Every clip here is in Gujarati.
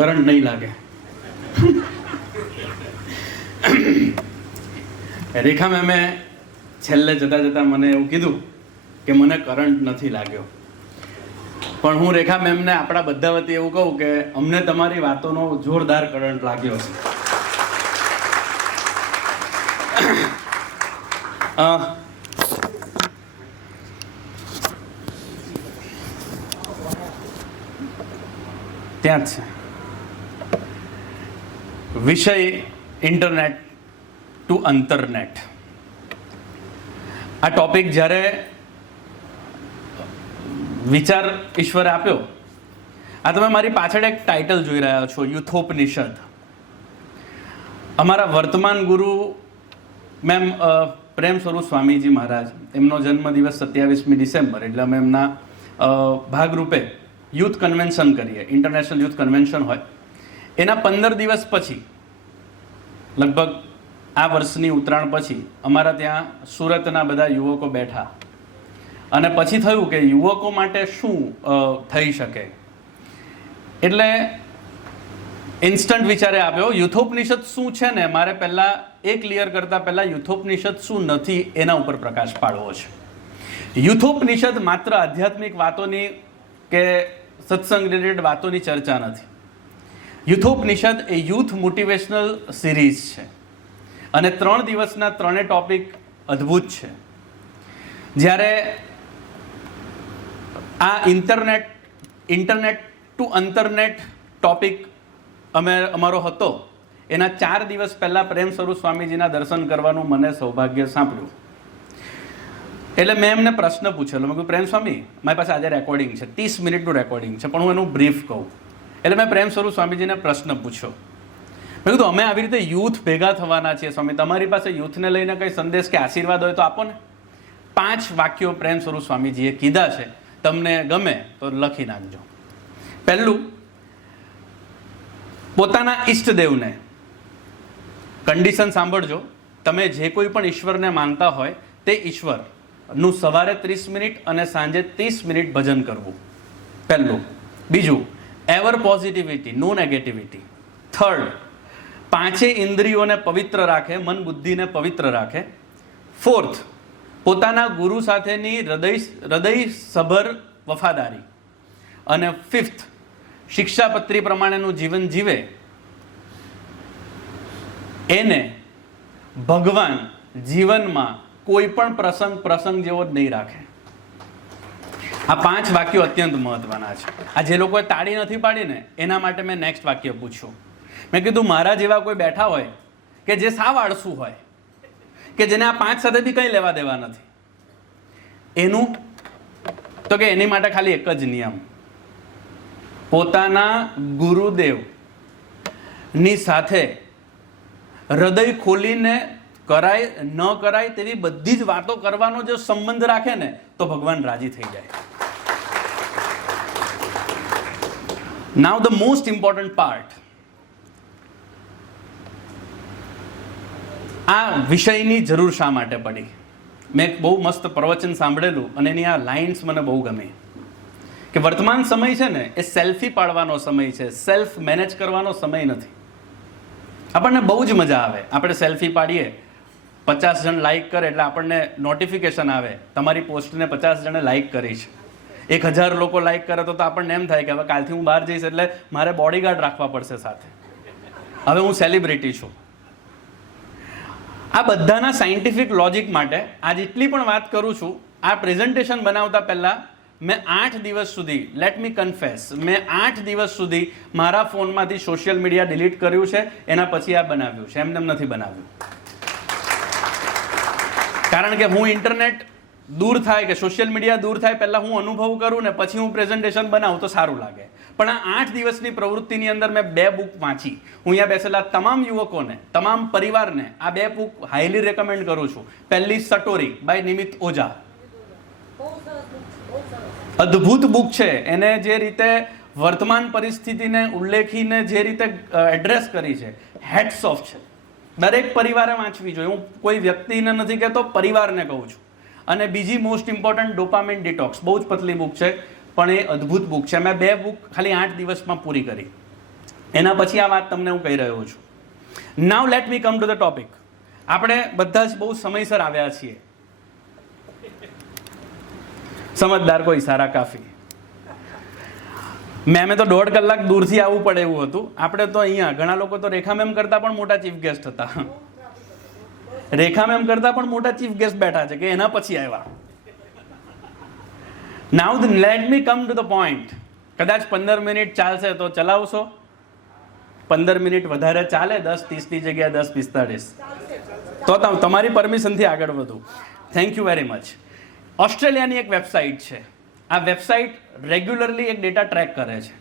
કરંટ નહીં લાગે. રેખા મેમે છેલ્લે જતા જતા મને એવું કીધું કે મને કરંટ નથી લાગ્યો, પણ હું રેખા મેમને આપણા બધા વતી એવું કહું કે અમને તમારી વાતોનો જોરદાર કરંટ લાગ્યો છે. ત્યાં જ છે વિષય ઇન્ટરનેટ ટુ અંતરનેટ. આ ટોપિક જ્યારે વિચાર ઈશ્વરે આપ્યો, આ તમે મારી પાછળ એક ટાઇટલ જોઈ રહ્યા છો, યુથોપનિષદ. અમારા વર્તમાન ગુરુ મેમ પ્રેમ સ્વરૂપ સ્વામીજી મહારાજ, એમનો જન્મદિવસ 27મી ડિસેમ્બર, એટલે અમે એમના ભાગરૂપે યુથ કન્વેન્શન કરીએ, ઇન્ટરનેશનલ યુથ કન્વેન્શન હોય એના 15 દિવસ પછી, લગભગ આ વર્ષની ઉત્તરાયણ પછી અમારા ત્યાં સુરતના બધા યુવકો બેઠા અને પછી થયું કે યુવકો માટે શું થઈ શકે. એટલે ઇન્સ્ટન્ટ વિચારે આપ્યો યુથોપનિષદ શું છે ને, મારે પહેલાં એ ક્લિયર કરતાં પહેલાં યુથોપનિષદ શું નથી એના ઉપર પ્રકાશ પાડવો છે. યુથોપનિષદ માત્ર આધ્યાત્મિક વાતોની કે સત્સંગ રિલેટેડ વાતોની ચર્ચા નથી. યુથોપનિષદ એ યુથ મોટિવેશનલ સિરીઝ છે અને 3 દિવસના 3 ટોપિક અદ્ભુત છે. જ્યારે આ ઇન્ટરનેટ ટુ અંતરનેટ ટોપિક અમારો હતો, એના 4 દિવસ પહેલાં પ્રેમ સ્વરૂપ સ્વામીજીના દર્શન કરવાનું મને સૌભાગ્ય સાંપડ્યું. એટલે મેં એમને પ્રશ્ન પૂછેલો, મેં કહ્યું પ્રેમ સ્વામી, મારી પાસે આજે રેકોર્ડિંગ છે, 30 મિનિટનું રેકોર્ડિંગ છે, પણ હું એનું બ્રીફ કહું. એટલે મેં પ્રેમ સ્વરૂપ સ્વામીજીને પ્રશ્ન પૂછ્યો, મેં કીધું અમે આવી રીતે યુથ ભેગા થવાના છીએ સ્વામી, તમારી પાસે યુથને લઈને કંઈ સંદેશ કે આશીર્વાદ હોય તો આપો ને. 5 વાક્યો પ્રેમ સ્વરૂપ સ્વામીજીએ કીધા છે, તમને ગમે તો લખી નાખજો. પહેલું, પોતાના ઈષ્ટદેવને, કન્ડિશન સાંભળજો, તમે જે કોઈ પણ ઈશ્વરને માનતા હોય તે ઈશ્વરનું સવારે 30 મિનિટ અને સાંજે 30 મિનિટ ભજન કરવું. પહેલું. બીજું, એવર પોઝિટિવિટી, નો નેગેટિવિટી. થર્ડ, 5 ઇન્દ્રિયોને પવિત્ર રાખે, મન બુદ્ધિને પવિત્ર રાખે. ફોર્થ, પોતાના ગુરુ સાથેની હૃદયસભર વફાદારી. અને ફિફ્થ, શિક્ષાપત્રી પ્રમાણેનું જીવન જીવે, એને ભગવાન જીવનમાં કોઈ પણ પ્રસંગ જેવો જ નહીં રાખે. આ 5 વાક્યો અત્યંત મહત્વના છે. આ જે લોકોએ તાળી નથી પાડી ને એના માટે મેં નેક્સ્ટ વાક્ય પૂછ્યું. મેં કીધું મારા જેવા કોઈ બેઠા હોય કે જે સાવ આળસુ હોય, કે જેને આ 5 સાથે બી કંઈ લેવા દેવા નથી, એનું તો કે એની માટે ખાલી એક જ નિયમ, પોતાના ગુરુદેવની સાથે હૃદય ખોલીને કરાય ન કરાય તેવી બધી જ વાતો કરવાનો જો સંબંધ રાખે ને તો ભગવાન રાજી થઈ જાય. નાઉ ધ મોસ્ટ ઇમ્પોર્ટન્ટ પાર્ટ. આ વિષયની જરૂર શા માટે પડી? મેં એક બહુ મસ્ત પ્રવચન સાંભળેલું અને એની આ લાઇન્સ મને બહુ ગમી કે વર્તમાન સમય છે ને એ સેલ્ફી પાડવાનો સમય છે, સેલ્ફ મેનેજ કરવાનો સમય નથી. આપણને બહુ જ મજા આવે, આપણે સેલ્ફી પાડીએ, 50 જણ લાઇક કરે એટલે આપણને નોટિફિકેશન આવે તમારી પોસ્ટને 50 જણે લાઇક કરી છે. 1000 લોકો લાઇક કરે તો આપણને એમ થાય કે હવે કાલથી હું બહાર જઈશ એટલે મારે બોડીગાર્ડ રાખવા પડશે સાથે, હવે હું સેલિબ્રિટી છું. આ બધાના સાયન્ટિફિક લોજિક માટે આજ એટલી પણ વાત કરું છું. આ પ્રેઝન્ટેશન બનાવતા પહેલાં મેં 8 દિવસ સુધી, લેટ મી કન્ફેસ, મેં 8 દિવસ સુધી મારા ફોનમાંથી સોશિયલ મીડિયા ડિલીટ કર્યું છે. એના પછી આ બનાવ્યું છે, એમને નથી બનાવ્યું. કારણ કે હું ઇન્ટરનેટ દૂર થાય કે સોશિયલ મીડિયા દૂર થાય પહેલાં હું અનુભવ કરું ને પછી હું પ્રેઝન્ટેશન બનાવું તો સારું લાગે. પણ આ 8 દિવસની પ્રવૃત્તિની અંદર મેં 2 બુક વાંચી. હું અહીંયા બેસેલા તમામ યુવકોને, તમામ પરિવારને આ 2 બુક હાઈલી રેકમેન્ડ કરું છું. પહેલી સટોરી બાય નિમિત ઓઝા, અદ્ભુત બુક છે. એને જે રીતે વર્તમાન પરિસ્થિતિને ઉલ્લેખીને જે રીતે એડ્રેસ કરી છે, હેટ્સ ઓફ છે. દરેક પરિવારે વાંચવી જોઈએ. હું કોઈ વ્યક્તિને નથી કહેતો, પરિવારને કહું છું. અને બીજી મોસ્ટ ઇમ્પોર્ટન્ટ ડોપામિન ડિટોક્સ, બહુ જ પતલી બુક છે પણ એ અદ્ભુત બુક છે. મેં 2 બુક ખાલી 8 દિવસમાં પૂરી કરી. એના પછી આ વાત તમને હું કહી રહ્યો છું. Now let me come to the topic. આપણે બધા જ બહુ સમયસર આવ્યા છીએ. સમજદાર કોઈ સારા કાફી. મેમે તો 1.5 કલાક દૂરથી આવવું પડે એવું હતું. આપણે તો અહીંયા ઘણા લોકો તો રેખા મેમ કરતા પણ મોટા ચીફ ગેસ્ટ હતા. રેખા મેમ કરતા પણ મોટા ચીફ ગેસ્ટ બેઠા છે કે એના પછી આવ્યા. Now let me come to the point. કદાચ 15 મિનિટ ચાલશે તો ચલાવશો? 15 મિનિટ વધારે ચાલે? 10:30 ની જગ્યાએ 10:45 તો તમારી પરમિશનથી આગળ વધુ. Thank you very much. ઓસ્ટ્રેલિયાની એક વેબસાઇટ છે. આ વેબસાઇટ રેગ્યુલરલી એક ડેટા ટ્રેક કરે છે,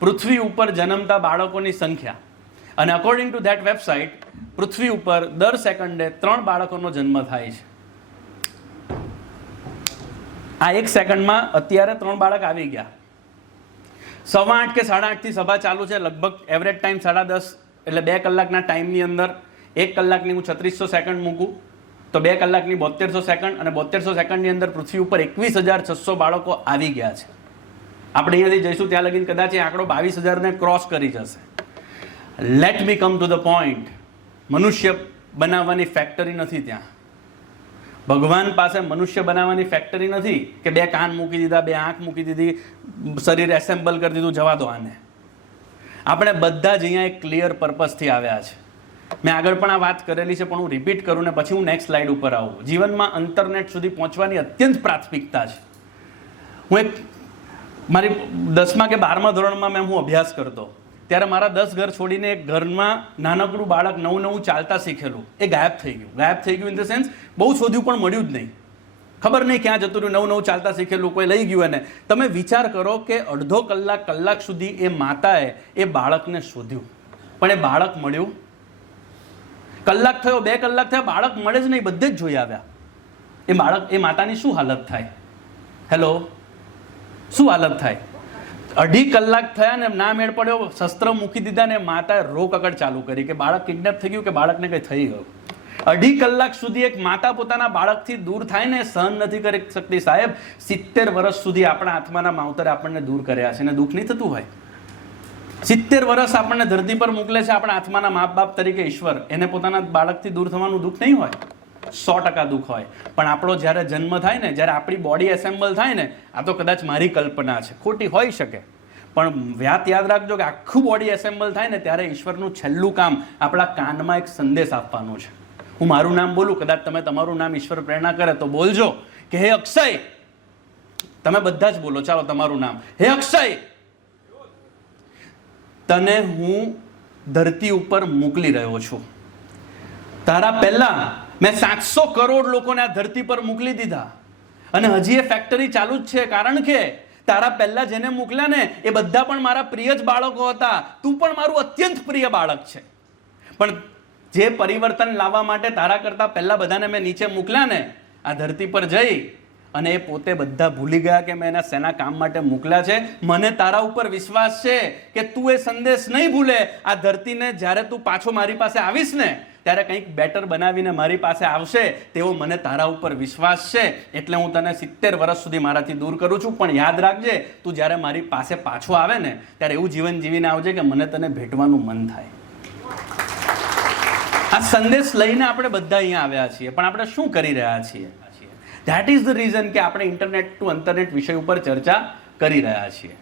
પૃથ્વી ઉપર જન્મતા બાળકોની સંખ્યા. અને અકોર્ડિંગ ટુ ધેટ વેબસાઇટ પૃથ્વી ઉપર દર સેકન્ડે 3 બાળકોનો જન્મ થાય છે. આ 1 સેકન્ડમાં અત્યારે 3 બાળક આવી ગયા. 8:15 કે 8:30 થી સભા ચાલુ છે. લગભગ એવરેજ ટાઈમ 10:30, એટલે 2 કલાકના ટાઈમની અંદર 1 કલાકની હું 3600 સેકન્ડ મૂકું તો 2 કલાકની 7200 સેકન્ડ, અને 7200 સેકન્ડની અંદર પૃથ્વી ઉપર 21,600 બાળકો આવી ગયા છે. આપણે અહીંયાથી જઈશું ત્યાં લગીને કદાચ એ આંકડો 22,000 ને ક્રોસ કરી જશે. Let me come to the point. મનુષ્ય બનાવવાની ફેક્ટરી નથી ત્યાં. ભગવાન પાસે મનુષ્ય બનાવવાની ફેક્ટરી નથી કે 2 કાન મૂકી દીધા, 2 આંખ મૂકી દીધી, શરીર એસેમ્બલ કરી દીધું, જવા દો આને. આપણે બધા જ અહીંયા એક ક્લિયર પર્પઝથી આવ્યા છે. મેં આગળ પણ આ વાત કરેલી છે, પણ હું રિપીટ કરું ને પછી હું નેક્સ્ટ સ્લાઇડ ઉપર આવું. જીવનમાં ઇન્ટરનેટ સુધી પહોંચવાની અત્યંત પ્રાથમિકતા છે. હું મારી 10મા કે 12મા ધોરણમાં હું અભ્યાસ કરતો ત્યારે મારા 10 ઘર છોડીને એક ઘરમાં નાનકડું બાળક નવું ચાલતા શીખેલું એ ગાયબ થઈ ગયું. ગાયબ થઈ ગયું ઇન ધ સેન્સ બહુ શોધ્યું પણ મળ્યું જ નહીં. ખબર નહીં ક્યાં જતું રહ્યું. નવું ચાલતા શીખેલું કોઈ લઈ ગયું એને. તમે વિચાર કરો કે અડધો કલાક સુધી એ માતાએ એ બાળકને શોધ્યું, પણ એ બાળક મળ્યું. કલાક થયો, 2 કલાક થયા, બાળક મળે જ નહીં. બધે જ જોઈ આવ્યા. એ બાળક, એ માતાની શું હાલત થાય? હેલો, શું હાલત થાય? 2.5 કલાક થયા ને ના મેળ પડ્યો, શસ્ત્ર મૂકી દીધા ને માતાએ રોકકડ ચાલુ કરી કે બાળક કિડનેપ થઈ ગયું, કે બાળકને કંઈ થઈ ગયું. 2.5 કલાક સુધી એક માતા પોતાના બાળકથી દૂર થાય ને સહન નથી કરી શકતી. સાહેબ, 70 વર્ષ સુધી આપણા આત્માના માવતરે આપણને દૂર કર્યા છે ને દુઃખ નહીં થતું હોય? 70 વર્ષ આપણને ધરતી પર મોકલે છે આપણા આત્માના મા બાપ તરીકે ઈશ્વર, એને પોતાના બાળકથી દૂર થવાનું દુઃખ નહીં હોય? 100% દુઃખ હોય. પણ આપણો જ્યારે જન્મ થાય ને, જ્યારે આપણી બોડી એસેમ્બલ થાય ને, આ તો કદાચ મારી કલ્પના છે, ખોટી હોઈ શકે, પણ વાત યાદ રાખજો કે આખું બોડી એસેમ્બલ થાય ને ત્યારે ઈશ્વરનું છેલ્લું કામ આપણા કાનમાં એક સંદેશ આપવાનું છે. હું મારું નામ બોલું, કદાચ તમે તમારું નામ ઈશ્વર પ્રેરણા કરે તો બોલજો કે હે અક્ષય. તમે બધા જ બોલો, ચાલો તમારું નામ. હે અક્ષય, તને હું ધરતી ઉપર મોકલી રહ્યો છું. તારા પહેલા મેં 700 કરોડ લોકોને આ ધરતી પર મોકલી દીધા, અને હજી એ ફેક્ટરી ચાલુ જ છે. કારણ કે તારા પહેલા જેને મોકલ્યા ને એ બધા પણ મારા પ્રિય જ બાળકો હતા. તું પણ મારું અત્યંત પ્રિય બાળક છે. પણ જે પરિવર્તન લાવવા માટે તારા કરતા પહેલા બધાને મેં નીચે મોકલ્યા ને આ ધરતી પર જઈ, અને એ પોતે બધા ભૂલી ગયા કે મેં એના શેના કામ માટે મોકલ્યા છે. મને તારા ઉપર વિશ્વાસ છે કે તું એ સંદેશ નહીં ભૂલે. આ ધરતીને જ્યારે તું પાછો મારી પાસે આવીશ ને ત્યારે કંઈક બેટર બનાવીને મારી પાસે આવશે તેવો મને તારા ઉપર વિશ્વાસ છે. એટલે હું તને 70 વર્ષ સુધી મારાથી દૂર કરું છું. પણ યાદ રાખજે, તું જ્યારે મારી પાસે પાછો આવે ને ત્યારે એવું જીવન જીવીને આવજે કે મને તને ભેટવાનું મન થાય. આ સંદેશ લઈને આપણે બધા અહીંયા આવ્યા છીએ, પણ આપણે શું કરી રહ્યા છીએ? ધેટ ઇઝ ધ રીઝન કે આપણે ઇન્ટરનેટ ટુ ઇન્ટરનેટ વિષય ઉપર ચર્ચા કરી રહ્યા છીએ.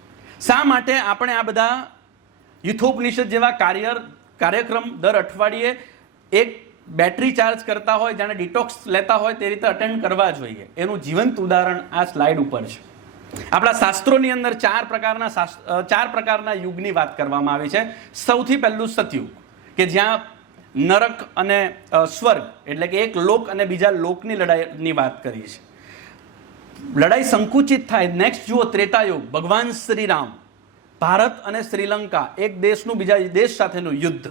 શા માટે આપણે આ બધા યુથોપનિષદ જેવા કાર્યક્રમ દર અઠવાડિયે એક બેટરી ચાર્જ કરતા હોય, જાણે ડિટોક્સ લેતા હોય તે રીતે અટેન્ડ કરવા જોઈએ? એનું જીવંત ઉદાહરણ આ સ્લાઇડ ઉપર છે. આપણા શાસ્ત્રોની અંદર 4 પ્રકારના યુગની વાત કરવામાં આવી છે. સૌથી પહેલું સતયુગ, કે જ્યાં નરક અને સ્વર્ગ એટલે કે એક લોક અને બીજા લોકની લડાઈની વાત કરી છે. લડાઈ સંકુચિત થાય. નેક્સ્ટ જુઓ ત્રેતાયુગ, ભગવાન શ્રી રામ, ભારત અને શ્રીલંકા, એક દેશનું બીજા દેશ સાથેનું યુદ્ધ.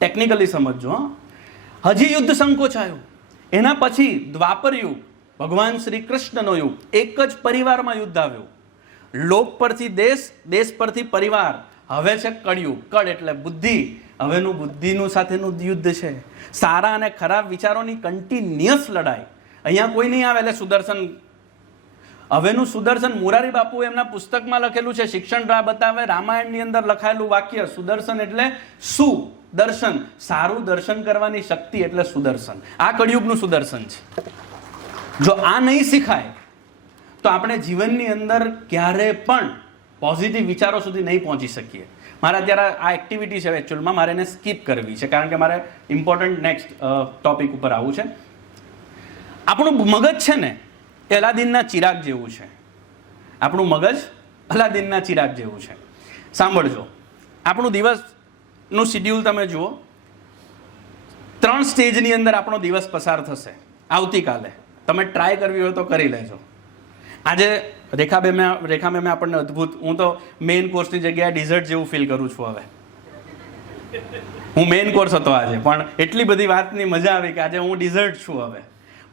ટેકનિકલી સમજો, હજી યુદ્ધ સંકોચાયું. એના પછી દ્વાપર યુગ, ભગવાન શ્રી કૃષ્ણનો યુગ, એક જ પરિવારમાં યુદ્ધ આવ્યું. લોક પરથી દેશ, દેશ પરથી પરિવાર. હવે છે કળયુગ. કળ એટલે બુદ્ધિ. હવેનું બુદ્ધિનું સાથેનું યુદ્ધ છે. સારા અને ખરાબ વિચારોની કન્ટિન્યુઅસ લડાઈ. અહીંયા કોઈ નહીં આવે એટલે સુદર્શન હવેનું સુદર્શન મોરારી બાપુ એમના પુસ્તકમાં લખેલું છે, શિક્ષણ રાહ બતાવે, રામાયણની અંદર લખાયેલું વાક્ય, સુદર્શન એટલે સુદર્શન, સારું દર્શન કરવાની શક્તિ એટલે સુદર્શન. આ કળિયુગનું સુદર્શન છે. જો આ નહીં શીખાય તો આપણે જીવનની અંદર ક્યારે પણ પોઝિટિવ વિચારો સુધી નહીં પહોંચી શકીએ. મારે અત્યારે આ એક્ટિવિટી છે એકચ્યુઅલમાં મારે એને સ્કીપ કરવી છે, કારણ કે મારે ઇમ્પોર્ટન્ટ નેક્સ્ટ ટોપિક ઉપર આવવું છે. આપણું મગજ છે ને એ અલાદીનના ચિરાગ જેવું છે. આપણું મગજ અલાદીનના ચિરાગ જેવું છે. સાંભળજો, આપણું દિવસનું શિડ્યુલ તમે જુઓ, 3 સ્ટેજની અંદર આપણો દિવસ પસાર થશે. આવતીકાલે તમે ટ્રાય કરવી હોય તો કરી લેજો. આજે રેખા મેમ આપણને અદ્ભુત, હું તો મેઇન કોર્સની જગ્યાએ ડિઝર્ટ જેવું ફીલ કરું છું. હવે હું મેઇન કોર્સ હતો આજે, પણ એટલી બધી વાતની મજા આવી કે આજે હું ડિઝર્ટ છું. હવે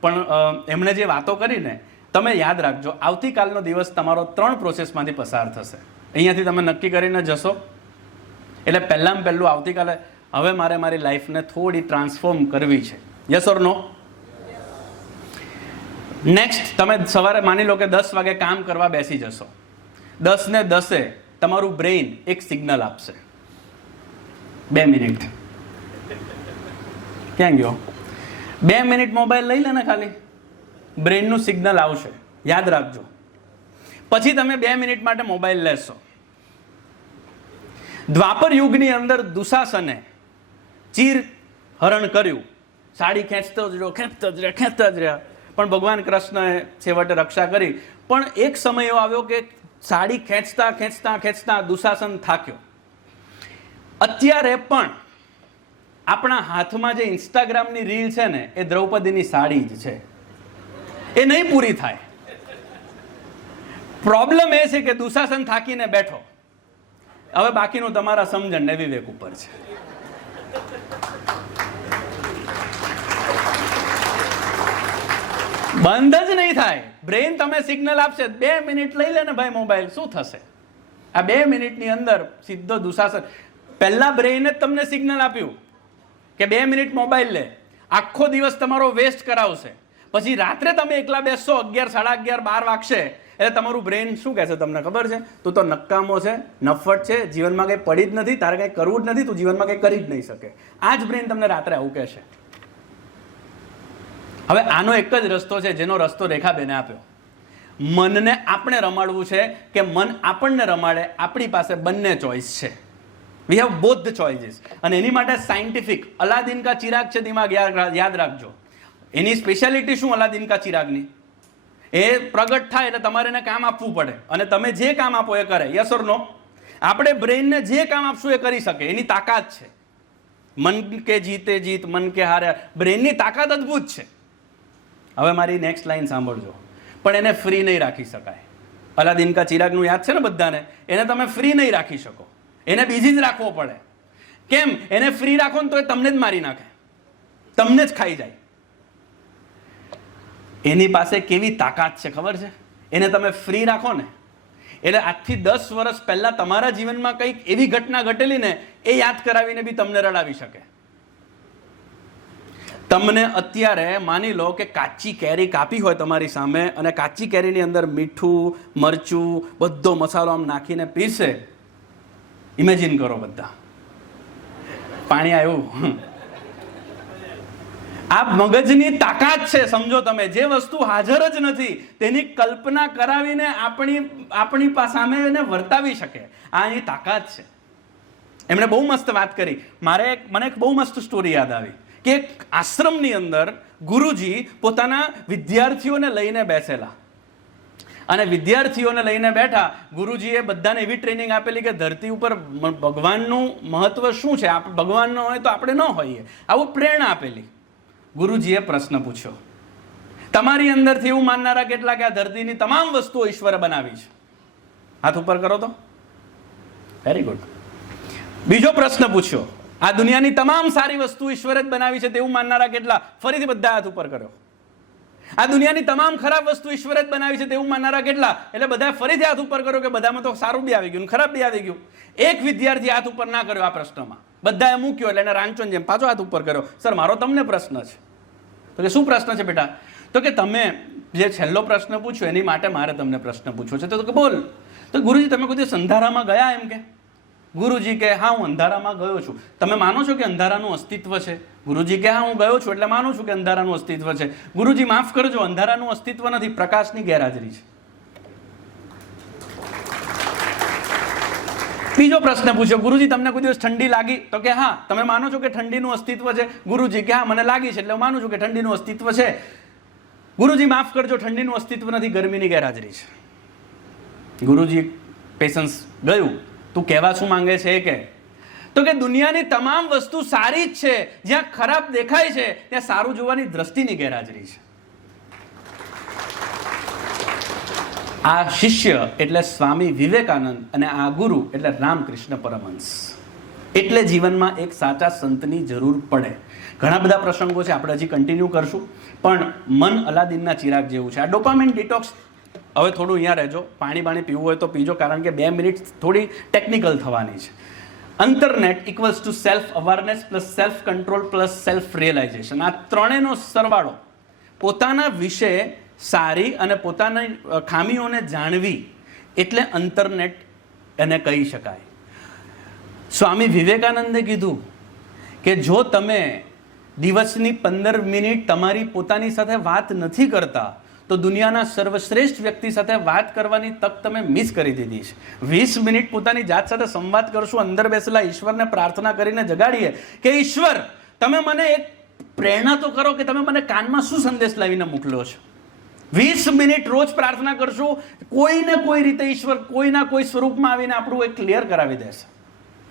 પણ એમણે જે વાતો કરીને તમે યાદ રાખજો, આવતીકાલનો દિવસ તમારો 3 પ્રોસેસમાંથી પસાર થશે. અહીંયાથી તમે નક્કી કરીને જશો એટલે પહેલું આવતીકાલે હવે મારે મારી લાઈફને થોડી ટ્રાન્સફોર્મ કરવી છે. Yes or no? નેક્સ્ટ, તમે સવારે માની લો કે 10 વાગે કામ કરવા બેસી જશો. 10 ને 10 તમારું બ્રેઇન એક સિગ્નલ આપશે, 2 મિનિટ. ક્યાં ગયો? 2 મિનિટ મોબાઈલ લઈ લે ને, ખાલી બ્રેઇનનું સિગ્નલ આવશે. યાદ રાખજો. પછી તમે 2 મિનિટ માટે મોબાઈલ લેશો. દ્વાપર યુગની અંદર દુશાસને ચીર હરણ કર્યું, સાડી ખેંચતો જ રહ્યા, પણ ભગવાન કૃષ્ણએ છેવટે રક્ષા કરી. પણ એક સમય એવો આવ્યો કે સાડી ખેંચતા દુશાસન થાક્યો. અત્યારે પણ આપણા હાથમાં જે ઇન્સ્ટાગ્રામની રીલ છે ને એ દ્રૌપદીની સાડી જ છે, એ નહીં પૂરી થાય. પ્રોબ્લેમ એ છે કે દુશાસન થાકીને બેઠો. હવે બાકીનું તમારા સમજણ ને વિવેક ઉપર છે. બંધ જ નહીં થાય. બ્રેઇન તમે સિગ્નલ આપશે, 2 મિનિટ લઈ લે ને ભાઈ મોબાઈલ, શું થશે? આ 2 મિનિટની અંદર સીધો દુશાસન. પહેલા બ્રેઇને જ તમને સિગ્નલ આપ્યું કે 2 મિનિટ મોબાઈલ લે, આખો દિવસ તમારો વેસ્ટ કરાવશે. પછી રાત્રે તમે એકલા બેસશો, 11, 11:30, 12 વાગશે એટલે તમારું બ્રેઇન શું કહેશે તમને ખબર છે? તું તો નકામો છે, નફટ છે, જીવનમાં કંઈ પડી જ નથી, તારે કંઈ કરવું જ નથી, તું જીવનમાં કંઈ કરી જ નહીં શકે. આ જ બ્રેઇન તમને રાત્રે આવું કહેશે. હવે આનો એક જ રસ્તો છે, જેનો રસ્તો રેખાબેને આપ્યો. મનને આપણે રમાડવું છે કે મન આપણને રમાડે? આપણી પાસે બંને ચોઇસ છે. We have both the choices. અને એની માટે સાયન્ટિફિક અલાદીન કા ચિરાગ છે, દિમાગ યાદ રાખજો. એની સ્પેશિયાલિટી શું અલાદીન કા ચિરાગની? એ પ્રગટ થાય એટલે તમારે એને કામ આપવું પડે, અને તમે જે કામ આપો એ કરે. યસ ઓર નો? આપણે બ્રેઇનને જે કામ આપશું એ કરી શકે, એની તાકાત છે. મન કે જીતે જીત, મન કે હારે, બ્રેઇનની તાકાત અદ્ભુત છે. હવે મારી નેક્સ્ટ લાઈન સાંભળજો. પણ એને ફ્રી નહીં રાખી શકાય. અલાદીન કા ચિરાગનું યાદ છે ને બધાને? એને તમે ફ્રી નહીં રાખી શકો, એને બીજી જ રાખવો પડે. કેમ? એને ફ્રી રાખો ને તો એ તમને જ મારી નાખે, તમને જ ખાઈ જાય. એની પાસે કેવી તાકાત છે ખબર છે? એને તમે ફ્રી રાખો ને એટલે આજથી 10 વર્ષ પહેલા તમારા જીવનમાં કંઈક એવી ઘટના ઘટેલી ને એ યાદ કરાવીને બી તમને રડાવી શકે. તમને અત્યારે માની લો કે કાચી કેરી કાપી હોય તમારી સામે, અને કાચી કેરીની અંદર મીઠું, મરચું, બધો મસાલો આમ નાખીને પીસે. ઇમેજિન કરો, બધા પાણી આવ્યું. આ મગજની તાકાત છે, સમજો તમે. જે વસ્તુ હાજર જ નથી તેની કલ્પના કરાવીને આપણી સામે એને વર્તાવી શકે. આ એની તાકાત છે. એમણે બહુ મસ્ત વાત કરી. મને એક બહુ મસ્ત સ્ટોરી યાદ આવી કે એક આશ્રમની અંદર ગુરુજી પોતાના વિદ્યાર્થીઓને લઈને બેસેલા, અને વિદ્યાર્થીઓને લઈને બેઠા. ગુરુજીએ બધાને એવી ટ્રેનિંગ આપેલી કે ધરતી ઉપર ભગવાનનું મહત્વ શું છે, ભગવાન ન હોય તો આપણે ન હોઈએ, આવું પ્રેરણા આપેલી. ગુરુજીએ પ્રશ્ન પૂછ્યો, તમારી અંદરથી એવું માનનારા કેટલા કે આ ધરતીની તમામ વસ્તુઓ ઈશ્વરે બનાવી છે? હાથ ઉપર કરો તો. Very good. બીજો પ્રશ્ન પૂછ્યો, આ દુનિયાની તમામ સારી વસ્તુ ઈશ્વરે જ બનાવી છે તેવું માનનારા કેટલા? ફરીથી બધા હાથ ઉપર કર્યો. આ દુનિયાની તમામ ખરાબ વસ્તુ ઈશ્વરે જ બનાવી છે તેવું માનનારા કેટલા? એટલે બધા ફરીથી હાથ ઉપર કર્યો કે બધામાં તો સારું બી આવી ગયું, ખરાબ બી આવી ગયું. એક વિદ્યાર્થી હાથ ઉપર ના કર્યો આ પ્રશ્નમાં. બધાએ મૂક્યો એટલે એને રાંચોન જેમ પાછો હાથ ઉપર કર્યો. સર, મારો તમને પ્રશ્ન છે. તો કે શું પ્રશ્ન છે બેટા? તો કે તમે જે છેલ્લો પ્રશ્ન પૂછ્યો એની માટે મારે તમને પ્રશ્ન પૂછવો છે. તો કે બોલ. તો ગુરુજી તમે કોઈ દિવસ અંધારામાં ગયા? એમ કે ગુરુજી કે હા, હું અંધારામાં ગયો છું. તમે માનો છો કે અંધારાનું અસ્તિત્વ છે? ગુરુજી કે હા, હું ગયો છું એટલે માનું છું કે અંધારાનું અસ્તિત્વ છે. ગુરુજી માફ કરજો, અંધારાનું અસ્તિત્વ નથી, પ્રકાશની ગેરહાજરી છે. બીજો પ્રશ્ન પૂછ્યો, ગુરુજી તમને કોઈ દિવસ ઠંડી લાગી? તો કે હા. તમે માનો છો કે ઠંડીનું અસ્તિત્વ છે? ગુરુજી કે હા, મને લાગી છે એટલે હું માનું છું કે ઠંડીનું અસ્તિત્વ છે. ગુરુજી માફ કરજો, ઠંડીનું અસ્તિત્વ નથી, ગરમીની ગેરહાજરી છે. ગુરુજી પેશન્સ ગયું. તું કહેવા શું માંગે છે કે? તો કે દુનિયાની તમામ વસ્તુ સારી જ છે, જ્યાં ખરાબ દેખાય છે ત્યાં સારું જોવાની દ્રષ્ટિની ગેરહાજરી છે. આ શિષ્ય એટલે સ્વામી વિવેકાનંદ અને આ ગુરુ એટલે રામકૃષ્ણ પરમહંસ. એટલે જીવનમાં એક સાચા સંતની જરૂર પડે. ઘણા બધા પ્રસંગો છે, આપણે હજી કન્ટિન્યુ કરશું, પણ મન અલાદીનના ચિરાગ જેવું છે. આ ડોપામાઇન ડિટોક્સ, હવે થોડું અહીંયા રહેજો, પાણી પીવું હોય તો પીજો, કારણ કે 2 મિનિટ થોડી ટેકનિકલ થવાની છે. અંતરનેટ equals to self awareness plus self control plus self realisation. આ ત્રણેયનો સરવાળો પોતાના વિશે સારી અને પોતાની ખામીઓને જાણવી એટલે અંતરનેટ એને કહી શકાય. સ્વામી વિવેકાનંદે કીધું કે જો તમે દિવસની 15 મિનિટ તમારી પોતાની સાથે વાત નથી કરતા તો દુનિયાના સર્વશ્રેષ્ઠ વ્યક્તિ સાથે વાત કરવાની તક તમે મિસ કરી દીધી છે. 20 મિનિટ પોતાની જાત સાથે સંવાદ કરશું, અંદર બેસેલા ઈશ્વરને પ્રાર્થના કરીને જગાડીએ કે ઈશ્વર તમે મને એક પ્રેરણા તો કરો કે તમે મને કાનમાં શું સંદેશ લાવીને મોકલ્યો છો. 20 મિનિટ રોજ પ્રાર્થના કરશું, કોઈને કોઈ રીતે ઈશ્વર કોઈના કોઈ સ્વરૂપમાં આવીને આપણું એક ક્લિયર કરાવી દેશે.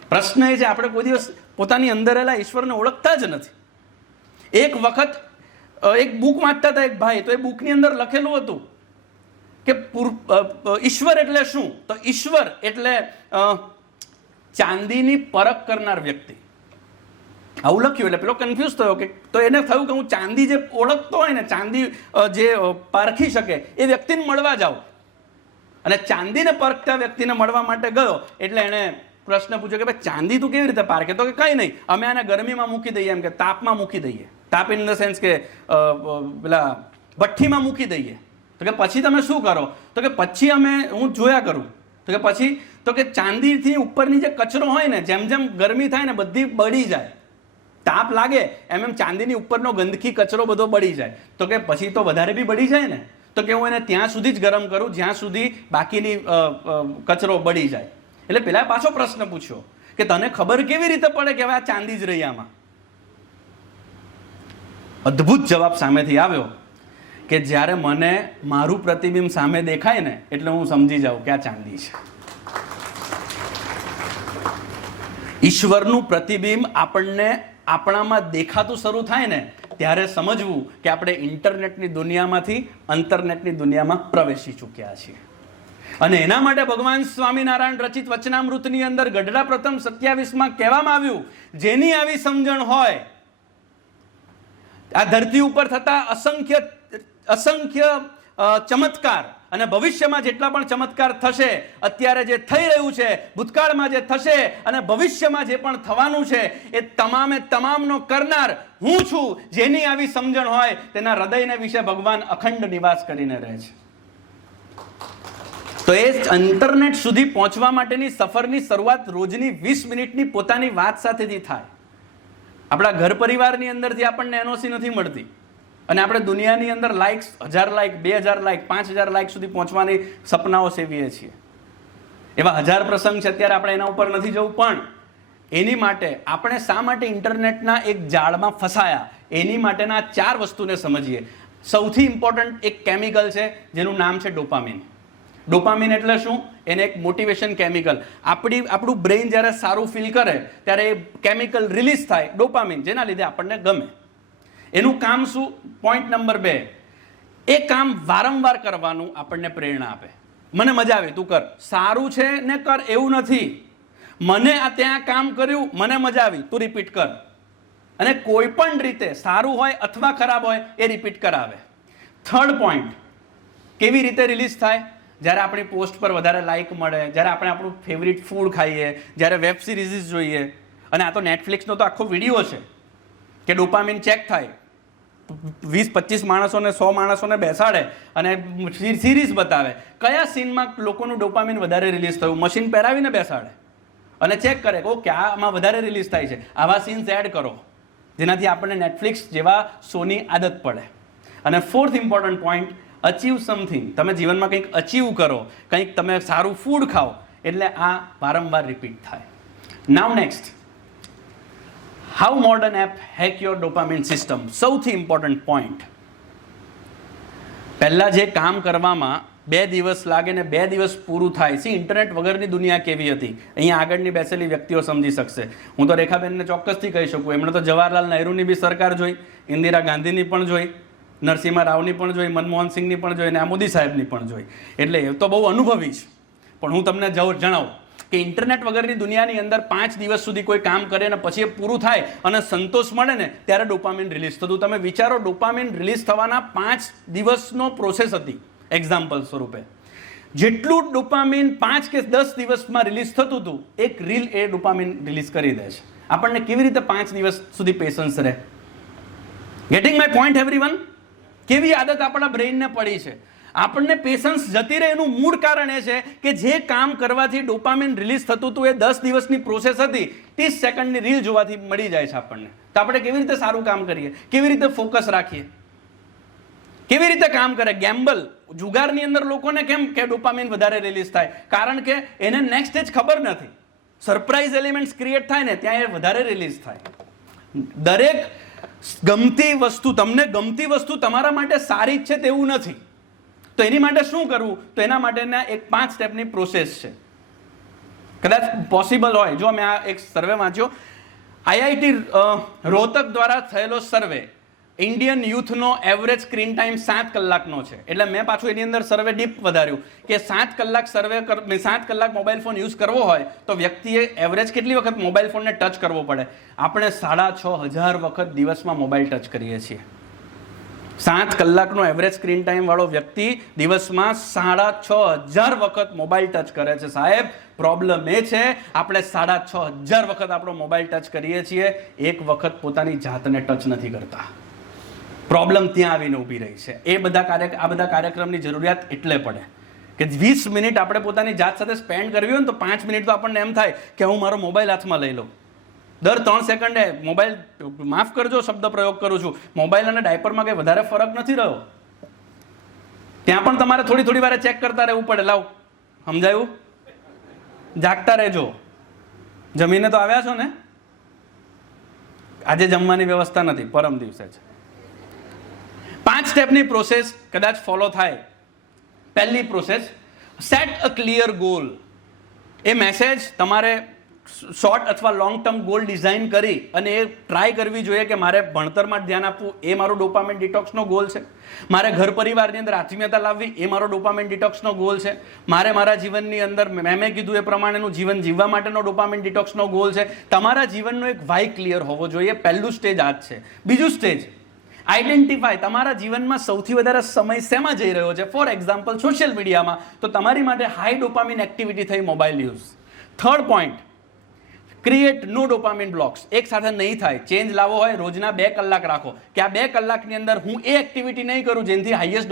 પ્રશ્ન એ છે, આપણે કોઈ દિવસ પોતાની અંદર રહેલા ઈશ્વરને ઓળખતા જ નથી. એક વખત એક બુક વાંચતા હતા એક ભાઈ, તો એ બુકની અંદર લખેલું હતું કે ઈશ્વર એટલે શું? તો ઈશ્વર એટલે ચાંદીની પરખ કરનાર વ્યક્તિ. આવું લખ્યું એટલે પેલો કન્ફ્યુઝ થયો કે, તો એને થયું કે હું ચાંદી જે ઓળખતો હોય ને, ચાંદી જે પારખી શકે એ વ્યક્તિને મળવા જાઉં. અને ચાંદીને પરખતા વ્યક્તિને મળવા માટે ગયો એટલે એણે પ્રશ્ન પૂછ્યો કે ભાઈ ચાંદી તું કેવી રીતે પારખે? તો કે કંઈ નહીં, અમે આને ગરમીમાં મૂકી દઈએ, એમ કે તાપમાં મૂકી દઈએ. તાપ ઇન ધ સેન્સ કે પેલા ભઠ્ઠીમાં મૂકી દઈએ. તો કે પછી તમે શું કરો? તો કે પછી હું જોયા કરું. તો કે પછી? તો કે ચાંદીથી ઉપરની જે કચરો હોય ને, જેમ જેમ ગરમી થાય ને બધી બળી જાય, તાપ લાગે એમ એમ ચાંદીની ઉપરનો ગંદકી કચરો બધો બળી જાય. તો કે પછી તો વધારે બી બળી જાય ને. તો કે હું એને ત્યાં સુધી જ ગરમ કરું જ્યાં સુધી બાકીની કચરો બળી જાય. એટલે પેલા પાછો પ્રશ્ન પૂછ્યો કે તને ખબર કેવી રીતે પડે કે હવે આ ચાંદી જ રહી આમાં? અદ્ભુત જવાબ સામેથી આવ્યો કે જ્યારે મને મારું પ્રતિબિંબ સામે દેખાય ને એટલે હું સમજી જાઉં કે આ ચાંદી છે. ઈશ્વરનું પ્રતિબિંબ આપણને આપણામાં દેખાતું શરૂ થાય ને ત્યારે સમજવું કે આપણે ઇન્ટરનેટની દુનિયામાંથી અંતરનેટની દુનિયામાં પ્રવેશી ચૂક્યા છીએ. અને એના માટે ભગવાન સ્વામિનારાયણ રચિત વચનામૃતની અંદર ગઢડા પ્રથમ 27માં કહેવામાં આવ્યું, જેની આવી સમજણ હોય આ ધરતી ઉપર થતા અસંખ્ય ચમત્કાર અને ભવિષ્યમાં જેટલા પણ ચમત્કાર થશે, અત્યારે જે થઈ રહ્યું છે, ભૂતકાળમાં જે થશે અને ભવિષ્યમાં જે પણ થવાનું છે, એ તમામનો કરનાર હું છું. જેની આવી સમજણ હોય તેના હૃદયને વિશે ભગવાન અખંડ નિવાસ કરીને રહે છે. તો એ ઇન્ટરનેટ સુધી પહોંચવા માટેની સફરની શરૂઆત રોજની 20 મિનિટની પોતાની વાત સાથેથી થાય. આપણા ઘર પરિવારની અંદરથી આપણને એનઓસી નથી મળતી અને આપણે દુનિયાની અંદર લાઇક્સ 1000 લાઇક, 2000 લાઇક, 5000 લાઇક સુધી પહોંચવાની સપનાઓ સેવીએ છીએ. એવા 1000 પ્રસંગ છે, અત્યારે આપણે એના ઉપર નથી જવું. પણ એની માટે આપણે શા માટે ઇન્ટરનેટના એક જાળમાં ફસાયા, એની માટેના 4 વસ્તુને સમજીએ. સૌથી ઇમ્પોર્ટન્ટ એક કેમિકલ છે જેનું નામ છે ડોપામિન. ડોપામિન એટલે શું? એને એક મોટિવેશન કેમિકલ. આપણું બ્રેઇન જ્યારે સારું ફીલ કરે ત્યારે એ કેમિકલ રિલીઝ થાય, ડોપામિન, જેના લીધે આપણને ગમે. એનું કામ શું? પોઈન્ટ નંબર 2, એ કામ વારંવાર કરવાનું આપણને પ્રેરણા આપે. મને મજા આવી, તું કર, સારું છે ને કર, એવું નથી. મને આ ત્યાં કામ કર્યું, મને મજા આવી, તું રિપીટ કર. અને કોઈ પણ રીતે સારું હોય અથવા ખરાબ હોય એ રિપીટ કરાવે. 3rd પોઈન્ટ, કેવી રીતે રિલીઝ થાય? જ્યારે આપણી પોસ્ટ પર વધારે લાઇક મળે, જ્યારે આપણે આપણું ફેવરિટ ફૂડ ખાઈએ, જ્યારે વેબ સિરીઝ જોઈએ. અને આ તો નેટફ્લિક્સનો તો આખો વિડીયો છે કે ડોપામિન ચેક થાય. 20-25 માણસોને 100 માણસોને બેસાડે અને સિરીઝ બતાવે, કયા સીનમાં લોકોનું ડોપામિન વધારે રિલીઝ થયું, મશીન પહેરાવીને બેસાડે અને ચેક કરે કે ઓકે આમાં વધારે રિલીઝ થાય છે, આવા સીન્સ એડ કરો જેનાથી આપણને નેટફ્લિક્સ જેવા શોની આદત પડે. અને 4th important point, achieve something. તમે જીવનમાં કંઈક અચીવ કરો, કંઈક તમે સારું ફૂડ ખાઓ, એટલે આ વારંવાર રિપીટ થાય. Now next, how modern app hack your dopamine system. સૌથી ઇમ્પોર્ટન્ટ પોઈન્ટ, પહેલાં જે કામ કરવામાં 2 દિવસ લાગે ને 2 દિવસ પૂરું થાય. ઇન્ટરનેટ વગરની દુનિયા કેવી હતી, અહીંયા આગળની બેસેલી વ્યક્તિઓ સમજી શકશે. હું તો રેખાબેનને ચોક્કસથી કહી શકું, એમણે તો જવાહરલાલ નહેરુની બી સરકાર જોઈ, ઇન્દિરા ગાંધીની પણ જોઈ, નરસિંહ રાવની પણ જોઈ, મનમોહન સિંહની પણ જોઈ અને આ મોદી સાહેબની પણ જોઈ. એટલે એ તો બહુ અનુભવી છે. પણ હું તમને જણાવું કે ઇન્ટરનેટ વગરની દુનિયાની અંદર 5 દિવસ સુધી કોઈ કામ કરે ને પછી એ પૂરું થાય અને સંતોષ મળે ને ત્યારે ડોપામિન રિલીઝ થતું. તમે વિચારો, ડોપામિન રિલીઝ થવાના 5 દિવસનો પ્રોસેસ હતી. એક્ઝામ્પલ સ્વરૂપે જેટલું ડોપામિન 5 કે 10 દિવસમાં રિલીઝ થતું હતું, એક રીલ એ ડોપામિન રિલીઝ કરી દે છે. આપણને કેવી રીતે 5 દિવસ સુધી પેશન્સ રહે? Gating my point everyone? કેવી આદત આપણા બ્રેઇનને પડી છે? આપણને પેશન્સ જતી રહે એનું મૂળ કારણ એ છે કે જે કામ કરવાથી ડોપામિન રિલીઝ થતું હતું એ 10 દિવસની પ્રોસેસ હતી, 30 સેકન્ડની રીલ જોવાથી મળી જાય છે આપણને. તો આપણે કેવી રીતે સારું કામ કરીએ, કેવી રીતે ફોકસ રાખીએ, કેવી રીતે કામ કરે? ગેમ્બલ, જુગારની અંદર લોકોને કેમ કે ડોપામિન વધારે રિલીઝ થાય? કારણ કે એને નેક્સ્ટ સ્ટેજ ખબર નથી. સરપ્રાઇઝ એલિમેન્ટ્સ ક્રિએટ થાય ને ત્યાં એ વધારે રિલીઝ થાય. દરેક ગમતી વસ્તુ, તમને ગમતી વસ્તુ તમારા માટે સારી જ છે તેવું નથી. તો એની માટે શું કરવું? તો એના માટેના એક 5 સ્ટેપની પ્રોસેસ છે. કદાચ પોસિબલ હોય, જો મેં આ એક સર્વે વાંચ્યો, આઈઆઈટી રોહતક દ્વારા થયેલો સર્વે, ઇન્ડિયન યુથનો એવરેજ સ્ક્રીન ટાઈમ 7 કલાકનો છે. એટલે મેં પાછું એની અંદર સર્વે ડીપ વધાર્યું કે 7 કલાક 7 કલાક મોબાઈલ ફોન યુઝ કરવો હોય તો વ્યક્તિએ એવરેજ કેટલી વખત મોબાઈલ ફોનને ટચ કરવો પડે? આપણે 6500 વખત દિવસમાં મોબાઈલ ટચ કરીએ છીએ. 7 કલાકનો એવરેજ સ્ક્રીન ટાઈમ વાળો વ્યક્તિ દિવસમાં 6500 વખત મોબાઈલ ટચ કરે છે. સાહેબ, પ્રોબ્લેમ એ છે આપણે 6500 વખત આપણો મોબાઈલ ટચ કરીએ છીએ, એક વખત પોતાની જાતને ટચ નથી કરતા. પ્રોબ્લેમ ત્યાં આવીને ઊભી રહી છે. આ બધા કાર્યક્રમની જરૂરિયાત એટલે પડે કે 20 મિનિટ આપણે પોતાની જાત સાથે સ્પેન્ડ કરવી હોય ને તો 5 મિનિટ તો આપણને એમ થાય કે હું મારો મોબાઈલ હાથમાં લઈ લઉં. દર 3 સેકન્ડે મોબાઈલ, માફ કરજો શબ્દ પ્રયોગ કરું છું, મોબાઈલ અને ડાયપરમાં કંઈ વધારે ફરક નથી રહ્યો. ત્યાં પણ તમારે થોડી વારે ચેક કરતા રહેવું પડે. લાવ, સમજાયું? જાગતા રહેજો. જમીને તો આવ્યા છો ને? આજે જમવાની વ્યવસ્થા નથી, પરમ દિવસે છે. 5 સ્ટેપની પ્રોસેસ કદાચ ફોલો થાય. પહેલી પ્રોસેસ, સેટ અ ક્લિયર ગોલ. એ મેસેજ તમારે શોર્ટ અથવા લોંગ ટર્મ ગોલ ડિઝાઇન કરી અને એ ટ્રાય કરવી જોઈએ કે મારે ભણતરમાં ધ્યાન આપવું, એ મારો ડોપામિન ડિટોક્સનો ગોલ છે. મારે ઘર પરિવારની અંદર આત્મીયતા લાવવી, એ મારો ડોપામિન ડિટોક્સનો ગોલ છે. મારે મારા જીવનની અંદર મેં કીધું એ પ્રમાણેનું જીવન જીવવા માટેનો ડોપામિન ડિટોક્સનો ગોલ છે. તમારા જીવનનો એક વાય ક્લિયર હોવો જોઈએ. પહેલું સ્ટેજ આ જ છે. બીજું સ્ટેજ, આઈડેન્ટિફાય. તમારા જીવનમાં સૌથી વધારે સમય શેમાં જઈ રહ્યો છે? ફોર એક્ઝામ્પલ સોશિયલ મીડિયામાં. તો તમારી માટે હાઈ ડોપામિન એક્ટિવિટી થઈ mobile use. Third point, create no dopamine blocks. એક સાથે નહીં થાય. ચેન્જ લાવવો હોય રોજના 2 કલાક રાખો કે આ 2 કલાકની અંદર હું એ એક્ટિવિટી નહીં કરું જેનાથી હાઈએસ્ટ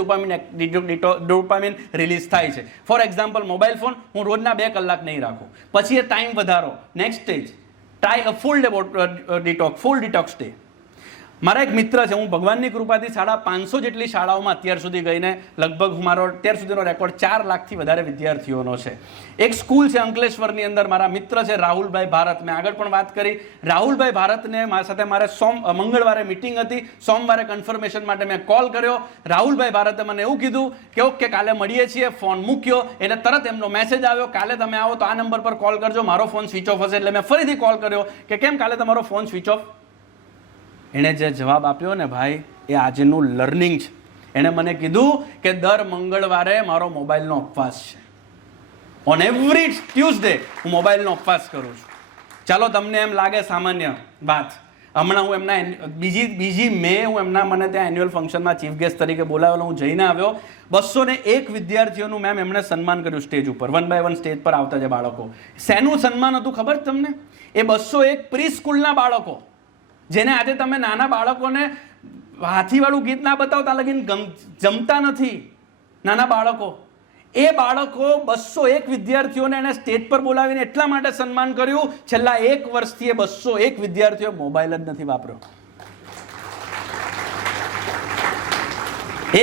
ડોપામિન રિલીઝ થાય છે. ફોર એક્ઝામ્પલ મોબાઈલ ફોન હું રોજના 2 કલાક નહીં રાખું. પછી એ ટાઈમ વધારો. નેક્સ્ટ સ્ટેજ, ટ્રાય અ ફૂલ ડિટોક્સ ડે. મારા એક મિત્ર છે, હું ભગવાનની કૃપાથી 550 જેટલી શાળાઓમાં અત્યાર સુધી ગઈને લગભગ મારો અત્યાર સુધીનો રેકોર્ડ 4 લાખથી વધારે વિદ્યાર્થીઓનો છે. એક સ્કૂલ છે અંકલેશ્વરની અંદર, મારા મિત્ર છે રાહુલભાઈ ભારત. મેં આગળ પણ વાત કરી. રાહુલભાઈ ભારતને મારા સાથે મારે મંગળવારે મિટિંગ હતી, સોમવારે કન્ફર્મેશન માટે મેં કોલ કર્યો. રાહુલભાઈ ભારતે મને એવું કીધું કે ઓકે કાલે મળીએ છીએ. ફોન મૂક્યો એટલે તરત એમનો મેસેજ આવ્યો, કાલે તમે આવો તો આ નંબર પર કોલ કરજો, મારો ફોન સ્વિચ ઓફ હશે. એટલે મેં ફરીથી કોલ કર્યો કે કેમ કાલે તમારો ફોન સ્વિચ ઓફ? એણે જે જવાબ આપ્યો ને ભાઈ, એ આજનું લર્નિંગ છે. એણે મને કીધું કે દર મંગળવારે મારો મોબાઈલનો ઉપવાસ છે. ઓન એવરી ટ્યુઝડે હું મોબાઈલનો ઉપવાસ કરું છું. ચાલો તમને એમ લાગે સામાન્ય વાત. હમણાં હું એમના બીજી મે હું એમના મને ત્યાં એન્યુઅલ ફંક્શનમાં ચીફ ગેસ્ટ તરીકે બોલાવેલો, હું જઈને આવ્યો. 201 વિદ્યાર્થીઓનું મેમ એમણે સન્માન કર્યું સ્ટેજ ઉપર. 1 બાય 1 સ્ટેજ પર આવતા જે બાળકો. શેનું સન્માન હતું ખબર તમને? એ 201 પ્રી સ્કૂલના બાળકો, જેને આજે તમે નાના બાળકોને હાથીવાળું ગીત ના બતાવો ત્યાં લગીને જમતા નથી નાના બાળકો. એ બાળકો 201 વિદ્યાર્થીઓને એને સ્ટેજ પર બોલાવીને એટલા માટે સન્માન કર્યું, છેલ્લા 1 વર્ષથી એ 201 વિદ્યાર્થીઓ મોબાઈલ જ નથી વાપર્યો.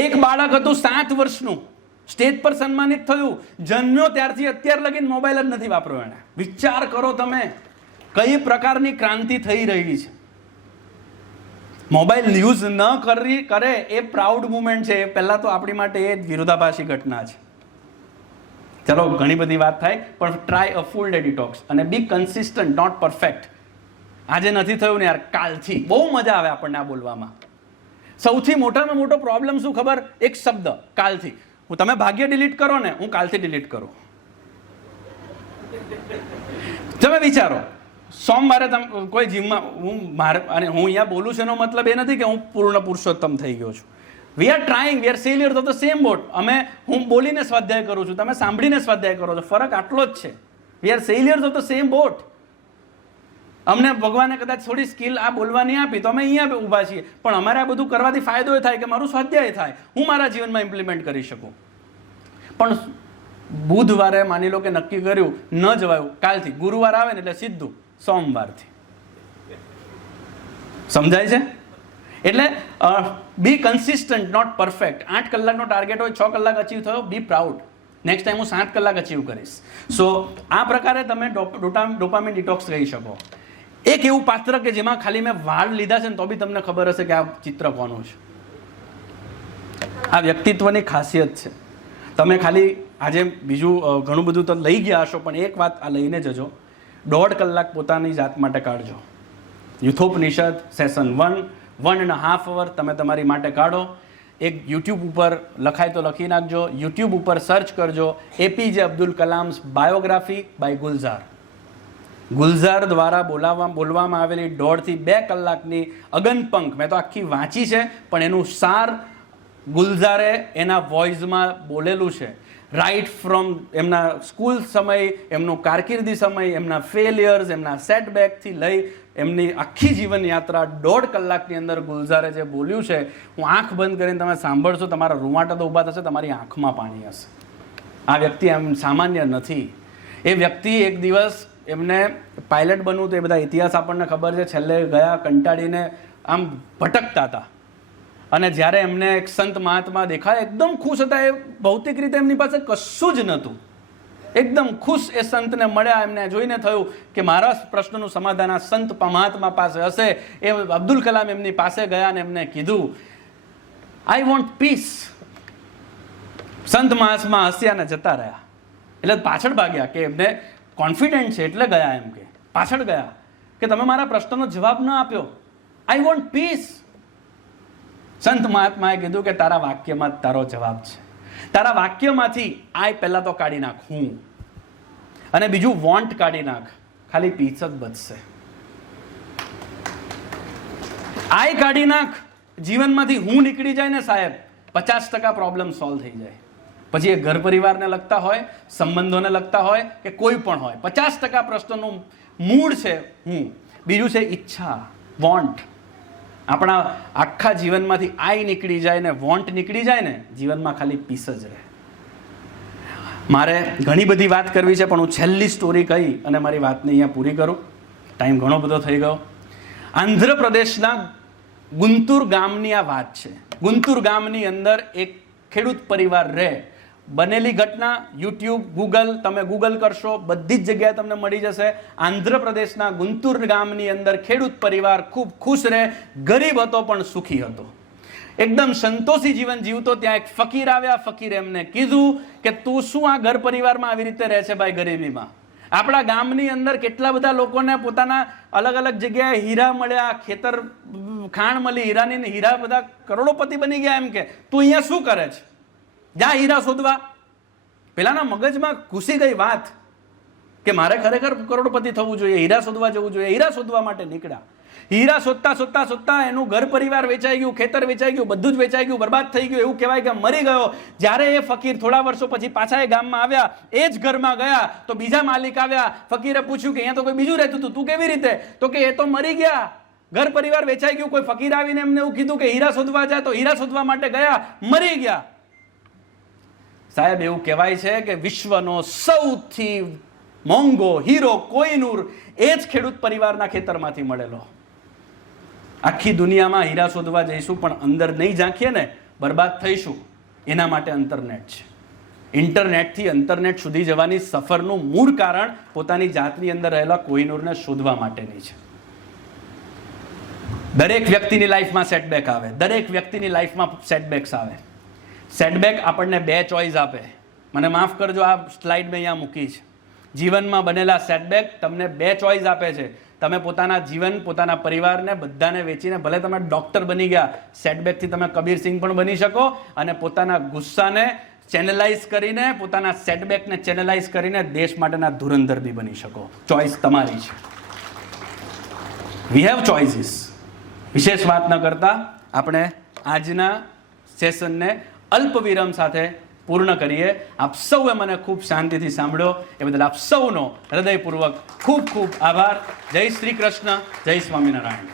એક બાળક હતું 7 વર્ષનું, સ્ટેજ પર સન્માનિત થયું, જન્મ્યો ત્યારથી અત્યાર લગીને મોબાઈલ જ નથી વાપર્યો એને. વિચાર કરો તમે કઈ પ્રકારની ક્રાંતિ થઈ રહી છે. મોબાઈલ યુઝ ન કરે એ પ્રાઉડ મુમેન્ટ છે. પહેલા તો આપણી માટે એ વિરોધાભાસી ઘટના છે. ચલો ઘણી બધી વાત થાય, પણ ટ્રાય અ ફૂલ ડે ડિટોક્સ અને બી કન્સિસ્ટન્ટ, નોટ પરફેક્ટ. આજે નથી થયું ને યાર, કાલથી. બહુ મજા આવે આપણને આ બોલવામાં. સૌથી મોટામાં મોટો પ્રોબ્લેમ શું ખબર? એક શબ્દ કાલથી. તમે ભાગ્ય ડિલીટ કરો ને, હું કાલથી ડિલીટ કરું. તમે વિચારો, સોમવારે તમે કોઈ જીમમાં હું અહીંયા બોલું છું એનો મતલબ એ નથી કે હું પૂર્ણ પુરુષોત્તમ થઈ ગયો છું. We are trying, we are failure of the same boat. હું બોલીને સ્વાધ્યાય કરું છું, તમે સાંભળીને સ્વાધ્યાય કરો છો, ફરક આટલો જ છે. We are failures of the same boat. અમને ભગવાને કદાચ થોડી સ્કિલ આ બોલવાની આપી તો અમે અહીંયા ઊભા છીએ, પણ અમારે આ બધું કરવાથી ફાયદો એ થાય કે મારું સ્વાધ્યાય થાય, હું મારા જીવનમાં ઇમ્પ્લિમેન્ટ કરી શકું. પણ બુધવારે માની લો કે નક્કી કર્યું, ન જવાયું, કાલથી. ગુરુવાર આવે ને એટલે સીધું સોમવારથી. સમજાય છે? એટલે બી કન્સિસ્ટન્ટ, નોટ પરફેક્ટ. 8 કલાકનો ટાર્ગેટ હોય, 6 કલાક અચીવ થયો, બી પ્રાઉડ. નેક્સ્ટ ટાઈમ હું 7 કલાક અચીવ કરીશ. સો આ પ્રકારે તમે ડોપામિન ડિટોક્સ કહી શકો. એક એવું પાત્ર કે જેમાં ખાલી મેં વાળ લીધા છે ને તો બી તમને ખબર હશે કે આ ચિત્ર કોનું છે. આ વ્યક્તિત્વની ખાસિયત છે. તમે ખાલી આજે બીજું ઘણું બધું તો લઈ ગયા હશો, પણ એક વાત આ લઈને જજો. 1.5 કલાક પોતાની જાત માટે કાઢજો. યુથોપનિષદ સેશન 1.5 અવર તમે તમારી માટે કાઢો. એક યુટ્યુબ ઉપર લખાય તો લખી નાખજો. યુટ્યુબ ઉપર સર્ચ કરજો APJ Abdul Kalam's biography by Gulzar. Gulzar દ્વારા બોલવામાં આવેલી 1.5 થી 2 કલાકની અગનપંખ મેં તો આખી વાંચી છે, પણ એનું સાર ગુલઝારે એના વોઇસમાં બોલેલું છે. રાઇટ ફ્રોમ એમના સ્કૂલ સમય, એમનો કારકિર્દી સમય, એમના ફેલિયર્સ, એમના સેટબેકથી લઈ એમની આખી જીવન યાત્રા 1.5 કલાકની અંદર ગુલઝારે જે બોલ્યું છે, હું આંખ બંધ કરીને તમે સાંભળશો, તમારા રૂવાટા તો ઊભા થશે, તમારી આંખમાં પાણી હશે. આ વ્યક્તિ એમ સામાન્ય નથી. એ વ્યક્તિ એક દિવસ એમને પાયલટ બનવું તો એ બધા ઇતિહાસ આપણને ખબર છે. છેલ્લે ગયા કંટાળીને આમ ભટકતા હતા, અને જ્યારે એમને એક સંત મહાત્મા દેખાય, એકદમ ખુશ હતા. એ ભૌતિક રીતે એમની પાસે કશું જ નહોતું, એકદમ ખુશ એ સંતને મળ્યા. એમને જોઈને થયું કે મારા પ્રશ્નનું સમાધાન આ સંત મહાત્મા પાસે હશે. એ અબ્દુલ કલામ એમની પાસે ગયા અને એમને કીધું, આઈ વોન્ટ પીસ. સંત મહાત્મા હસ્યા અને જતા રહ્યા. એટલે પાછળ ભાગ્યા કે એમને કોન્ફિડન્ટ છે એટલે ગયા. એમ કે પાછળ ગયા કે તમે મારા પ્રશ્નનો જવાબ ન આપ્યો. I want peace. સંત મહાત્માએ કીધું કે તારા વાક્યમાં તારો જવાબ છે. તારા વાક્યમાંથી આય પહેલા તો કાઢી નાખ, હું, અને બીજું વોન્ટ કાઢી નાખ, ખાલી પીસ જ બચશે. આય કાઢી નાખ, જીવનમાંથી હું નીકળી જાય ને સાહેબ, 50% પ્રોબ્લેમ સોલ્વ થઈ જાય. પછી એ ઘર પરિવારને લગતા હોય, સંબંધોને લગતા હોય કે કોઈ પણ હોય, 50% પ્રશ્નનું મૂળ છે હું. બીજું છે ઈચ્છા, વોન્ટ. આપણા આખા જીવનમાંથી આઈ નીકળી જાય ને વોન્ટ નીકળી જાય ને, જીવનમાં ખાલી પીસ જ રહે. મારે ઘણી બધી વાત કરવી છે, પણ હું છેલ્લી સ્ટોરી કહી અને મારી વાતને અહીંયા પૂરી કરું. ટાઈમ ઘણો બધો થઈ ગયો. આંધ્રપ્રદેશના ગુંતુર ગામની આ વાત છે. ગુંતુર ગામની અંદર એક ખેડૂત પરિવાર રહે. બનેલી ઘટના યુટ્યુબ, ગૂગલ, તમે ગૂગલ કરશો બધી જ જગ્યાએ તમને મળી જશે. આંધ્રપ્રદેશના ગુંતુર ગામની અંદર ખેડૂત પરિવાર ખૂબ ખુશ રહે, ગરીબ હતો પણ સુખી હતો, એકદમ સંતોષી જીવન જીવતો. ત્યાં એક ફકીર આવ્યા. ફકીરે એમને કીધું કે તું શું આ ઘર પરિવારમાં આવી રીતે રહે છે ભાઈ, ગરીબીમાં? આપણા ગામની અંદર કેટલા બધા લોકોને પોતાના અલગ અલગ જગ્યાએ હીરા મળ્યા, ખેતર ખાણ મળી, હીરાની હીરા બધા કરોડોપતિ બની ગયા. એમ કે તું અહીંયા શું કરે છે? જા હીરા શોધવા. પેલાના મગજમાં ઘૂસી ગઈ વાત કે મારે ખરેખર કરોડપતિ થવું જોઈએ, હીરા શોધવા જવું જોઈએ. હીરા શોધવા માટે નીકળ્યા. હીરા શોધતા શોધતા શોધતા એનું ઘર પરિવાર વેચાઈ ગયું, ખેતર વેચાઈ ગયું, બધું જ વેચાઈ ગયું, બરબાદ થઈ ગયું. એવું કહેવાય કે મરી ગયો. જ્યારે એ ફકીર થોડા વર્ષો પછી પાછા એ ગામમાં આવ્યા, એ જ ઘરમાં ગયા તો બીજા માલિક આવ્યા. ફકીરે પૂછ્યું કે અહીંયા તો કોઈ બીજું રહેતું હતું, તું કેવી રીતે? તો કે એ તો મરી ગયા. ઘર પરિવાર વેચાઈ ગયું, કોઈ ફકીર આવીને એમને એવું કીધું કે હીરા શોધવા જાય, તો હીરા શોધવા માટે ગયા, મરી ગયા. સાહેબ એવું કહેવાય છે કે વિશ્વનો સૌથી મોંઘો હીરો કોહિનૂર એ જ ખેડૂત પરિવારના ખેતરમાંથી મળેલો. આખી દુનિયામાં હીરા શોધવા જઈશું પણ અંદર નહીં ઝાંખીએ ને બરબાદ થઈશું. એના માટે ઇન્ટરનેટ છે. ઇન્ટરનેટથી ઇન્ટરનેટ સુધી જવાની સફરનું મૂળ કારણ પોતાની જાતની અંદર રહેલા કોહિનૂરને શોધવા માટેની છે. દરેક વ્યક્તિની લાઈફમાં સેટબેક આવે, દરેક વ્યક્તિની લાઈફમાં સેટબેક્સ આવે. સેટબેક આપણને બે ચોઇસ આપે. મને માફ કરજો, આ સ્લાઇડ મેં અહીંયા મૂકી છે. જીવનમાં બનેલા સેટબેક તમને બે ચોઇસ આપે છે. તમે પોતાના જીવન, પોતાના પરિવારને બધાને વેચીને ભલે તમે ડોક્ટર બની ગયા, સેટબેકથી તમે કબીર સિંહ પણ બની શકો, અને પોતાના ગુસ્સાને ચેનલાઇઝ કરીને, પોતાના સેટબેકને ચેનલાઇઝ કરીને દેશ માટેના ધુરંધર બી બની શકો. ચોઇસ તમારી છે. We have choices. વિશેષ વાત ન કરતા આપણે આજના સેશનને અલ્પ વિરામ સાથે પૂર્ણ કરીએ. આપ સૌએ મને ખૂબ શાંતિથી સાંભળ્યો એ બદલ આપ સૌનો હૃદયપૂર્વક ખૂબ ખૂબ આભાર. જય શ્રી કૃષ્ણ, જય સ્વામિનારાયણ.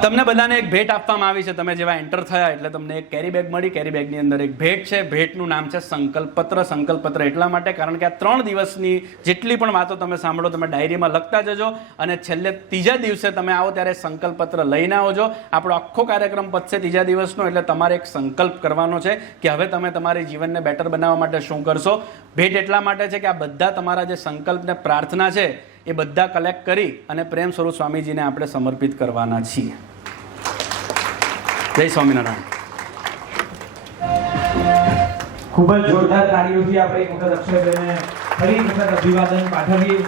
તમને બધાને એક ભેટ આપવામાં આવી છે. તમે જેવા એન્ટર થયા એટલે તમને એક કેરી બેગ મળી. કેરી બેગની અંદર એક ભેટ છે. ભેટનું નામ છે સંકલ્પ પત્ર. સંકલ્પ પત્ર એટલા માટે કારણ કે આ 3 દિવસની જેટલી પણ વાતો તમે સાંભળો તમે ડાયરીમાં લખતા જજો, અને છેલ્લે ત્રીજા દિવસે તમે આવો ત્યારે સંકલ્પ પત્ર લઈને આવજો. આપણો આખો કાર્યક્રમ પતશે ત્રીજા દિવસનો, એટલે તમારે એક સંકલ્પ કરવાનો છે કે હવે તમે તમારી જીવનને બેટર બનાવવા માટે શું કરશો. ભેટ એટલા માટે છે કે આ બધા તમારા જે સંકલ્પને પ્રાર્થના છે એ બધા કલેક્ટ કરી અને પ્રેમ સ્વરૂપ સ્વામીજીને આપણે સમર્પિત કરવાના છીએ. જય સ્વામિનારાયણ. ખૂબ જ જોરદાર તાળીઓથી આપણે એક વખત અક્ષયભાઈને ફરી વખત અભિવાદન પાઠવીએ.